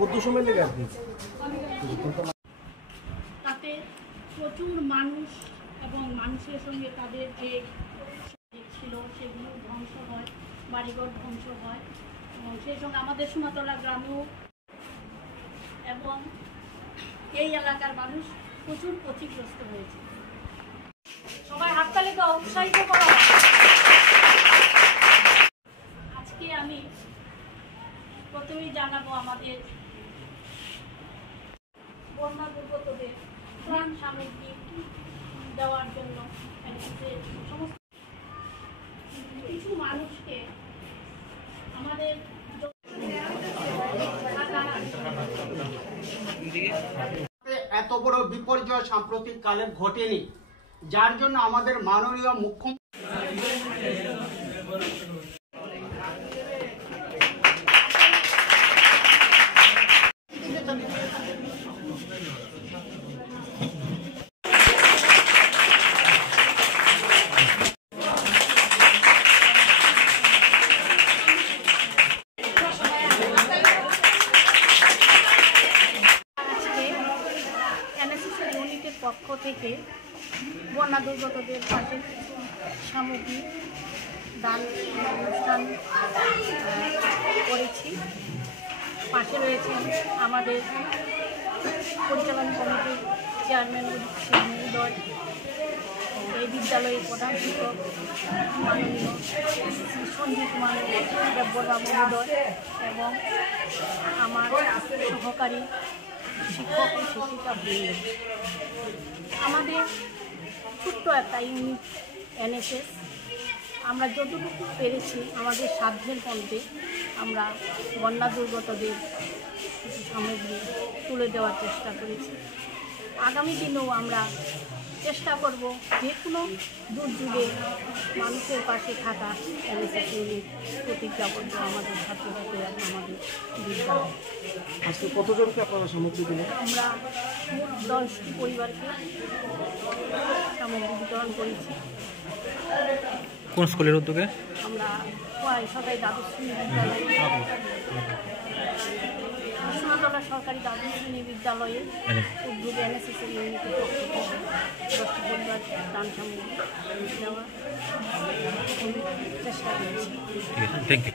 কত সময় লেগে আর কি তাতে প্রচুর মানুষ এবং মানুষের সঙ্গে তাদের যে ছিল সেগুলো ধ্বংস হয়, বাড়িঘর ধ্বংস হয় এবং সেই সঙ্গে আমাদের সুমাতলা গ্রামেও এবং এই এলাকার মানুষ প্রচুর ক্ষতিগ্রস্ত হয়েছে। সবাই হাততালিতে উৎসাহিত করা। আজকে আমি প্রথমেই জানাবো আমাদের বন্যা দুর্গতদের ত্রাণ সামগ্রী দেওয়ার জন্য সমস্ত কিছু মানুষকে আমাদের এত বড় বিপর্যয় সাম্প্রতিক কালে ঘটেনি, যার জন্য আমাদের মাননীয় মুখ্যমন্ত্রী পক্ষ থেকে বন্যা দুর্গতদের পাশে সামগ্রী দান অনুষ্ঠান করেছি। পাশে রয়েছেন আমাদের পরিচালনা কমিটির চেয়ারম্যান মহোদয়, এই বিদ্যালয়ের প্রধান শিক্ষক মাননীয় সঞ্জীব কুমার দেববর্মা মহোদয় এবং আমার সহকারী শিক্ষক ও শিক্ষিকা বৃন্দ। আমাদের ছোট্ট একটা ইউনিট এনএসএস, আমরা যতটুকু পেরেছি আমাদের সাধ্যের মধ্যে আমরা বন্যা দুর্গতদের সামগ্রী তুলে দেওয়ার চেষ্টা করেছি। আগামী দিনেও আমরা চেষ্টা করব যে কোনো দুর্যোগে মানুষের পাশে থাকা এনএসএস ইউনিট প্রতিজ্ঞাবদ্ধ আমাদের ছাত্রছাত্রীরা আমাদের বিদ্যালয়। আজকে কতজনকে আপনারা সামগ্রী দিলেন? আমরা মোট 10টি পরিবারকে সামগ্রী বিতরণ করেছি। কোন স্কুলের উদ্যোগে? আমরা সরকারি দ্বাদশ শ্রেণী বিদ্যালয়, সুমাতলা সরকারি দ্বাদশ শ্রেণী বিদ্যালয়ে উদ্যোগে এনএসএস এর ইউনিটের পক্ষ থেকে 10টি পরিবার দান সামগ্রী দেওয়ার চেষ্টা করেছি। Thank you.